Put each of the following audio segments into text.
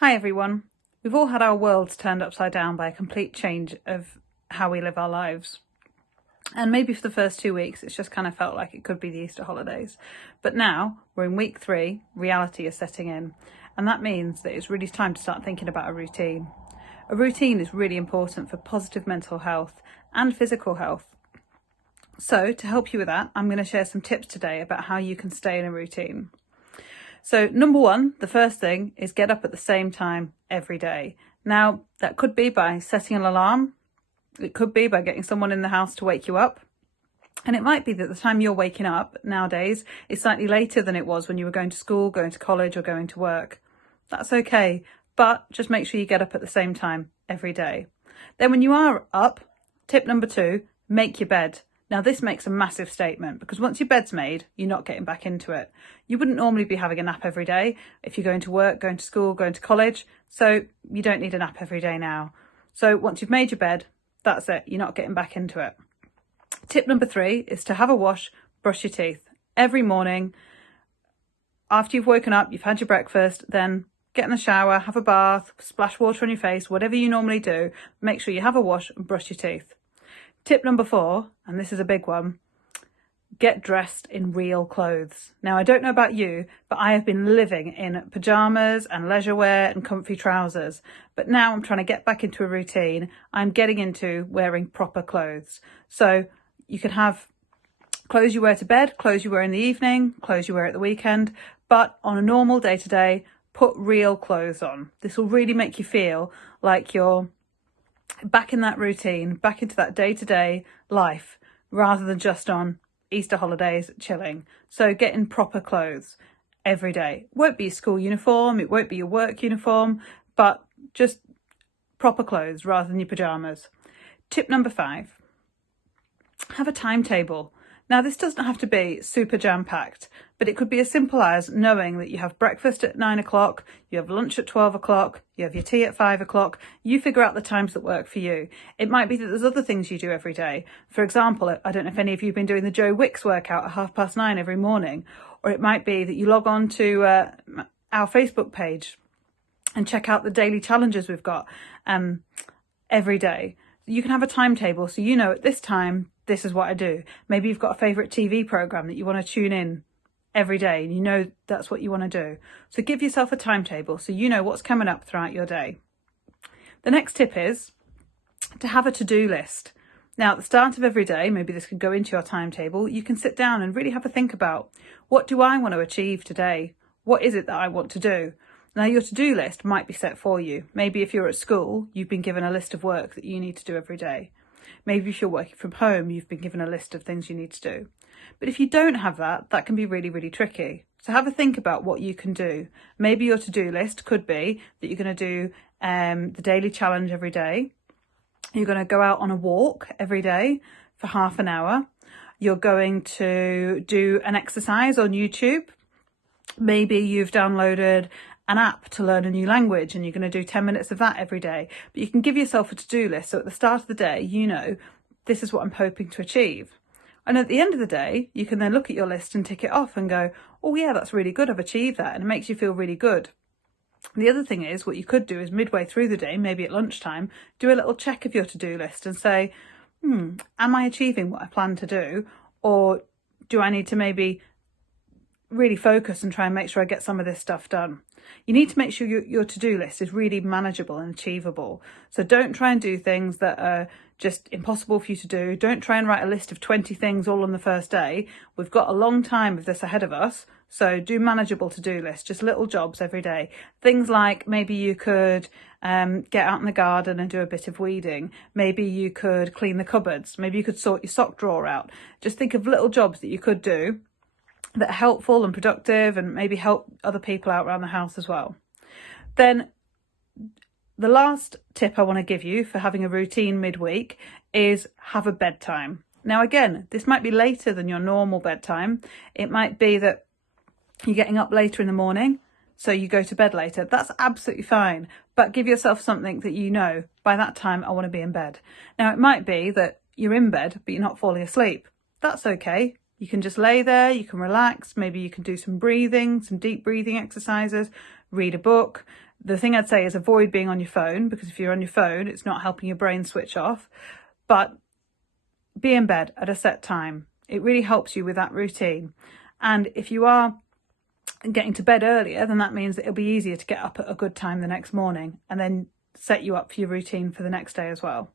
Hi everyone. We've all had our worlds turned upside down by a complete change of how we live our lives. And maybe for the first 2 weeks, it's just kind of felt like it could be the Easter holidays. But now we're in week 3, reality is setting in. And that means that it's really time to start thinking about a routine. A routine is really important for positive mental health and physical health. So to help you with that, I'm going to share some tips today about how you can stay in a routine. So number 1, the first thing is get up at the same time every day. Now, that could be by setting an alarm. It could be by getting someone in the house to wake you up. And it might be that the time you're waking up nowadays is slightly later than it was when you were going to school, going to college, or going to work. That's okay, but just make sure you get up at the same time every day. Then when you are up, tip number 2, make your bed. Now this makes a massive statement because once your bed's made, you're not getting back into it. You wouldn't normally be having a nap every day if you're going to work, going to school, going to college. So you don't need a nap every day now. So once you've made your bed, that's it. You're not getting back into it. Tip number 3 is to have a wash, brush your teeth every morning. After you've woken up, you've had your breakfast, then get in the shower, have a bath, splash water on your face, whatever you normally do. Make sure you have a wash and brush your teeth. Tip number 4, and this is a big one, get dressed in real clothes. Now, I don't know about you, but I have been living in pyjamas and leisure wear and comfy trousers. But now I'm trying to get back into a routine. I'm getting into wearing proper clothes. So you can have clothes you wear to bed, clothes you wear in the evening, clothes you wear at the weekend. But on a normal day-to-day, put real clothes on. This will really make you feel like you're back in that routine, back into that day-to-day life, rather than just on Easter holidays chilling. So get in proper clothes every day. It won't be your school uniform, it won't be your work uniform, but just proper clothes rather than your pyjamas. Tip number 5, have a timetable. Now, this doesn't have to be super jam-packed, but it could be as simple as knowing that you have breakfast at 9 o'clock, you have lunch at 12 o'clock, you have your tea at 5 o'clock. You figure out the times that work for you. It might be that there's other things you do every day. For example, I don't know if any of you have been doing the Joe Wicks workout at 9:30 every morning, or it might be that you log on to our Facebook page and check out the daily challenges we've got every day. You can have a timetable so you know at this time, this is what I do. Maybe you've got a favourite TV programme that you want to tune in every day and you know that's what you want to do. So give yourself a timetable so you know what's coming up throughout your day. The next tip is to have a to-do list. Now, at the start of every day, maybe this could go into your timetable, you can sit down and really have a think about, what do I want to achieve today? What is it that I want to do? Now, your to-do list might be set for you. Maybe if you're at school, you've been given a list of work that you need to do every day. Maybe if you're working from home, you've been given a list of things you need to do. But if you don't have that, that can be really, really tricky. So have a think about what you can do. Maybe your to-do list could be that you're going to do the daily challenge every day. You're going to go out on a walk every day for half an hour. You're going to do an exercise on YouTube. Maybe you've downloaded an app to learn a new language and you're going to do 10 minutes of that every day. But you can give yourself a to-do list. So at the start of the day, you know, this is what I'm hoping to achieve. And at the end of the day, you can then look at your list and tick it off and go, oh yeah, that's really good. I've achieved that. And it makes you feel really good. The other thing is, what you could do is midway through the day, maybe at lunchtime, do a little check of your to-do list and say, am I achieving what I plan to do? Or do I need to maybe really focus and try and make sure I get some of this stuff done? You need to make sure your to-do list is really manageable and achievable. So don't try and do things that are just impossible for you to do. Don't try and write a list of 20 things all on the first day. We've got a long time of this ahead of us. So do manageable to-do lists, just little jobs every day. Things like maybe you could get out in the garden and do a bit of weeding. Maybe you could clean the cupboards. Maybe you could sort your sock drawer out. Just think of little jobs that you could do that are helpful and productive and maybe help other people out around the house as well. Then the last tip I want to give you for having a routine midweek is have a bedtime. Now, again, this might be later than your normal bedtime. It might be that you're getting up later in the morning, so you go to bed later. That's absolutely fine, but give yourself something that you know, by that time I want to be in bed. Now, it might be that you're in bed, but you're not falling asleep. That's okay. You can just lay there, you can relax, maybe you can do some breathing, some deep breathing exercises, read a book. The thing I'd say is avoid being on your phone, because if you're on your phone, it's not helping your brain switch off. But be in bed at a set time. It really helps you with that routine. And if you are getting to bed earlier, then that means that it'll be easier to get up at a good time the next morning and then set you up for your routine for the next day as well.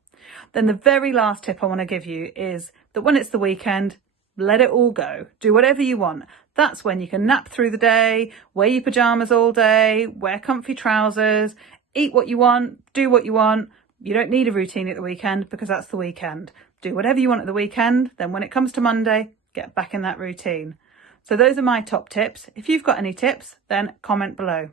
Then the very last tip I want to give you is that when it's the weekend, let it all go. Do whatever you want. That's when you can nap through the day, wear your pajamas all day, wear comfy trousers, eat what you want, do what you want. You don't need a routine at the weekend because that's the weekend. Do whatever you want at the weekend. Then when it comes to Monday, get back in that routine. So those are my top tips. If you've got any tips, then comment below.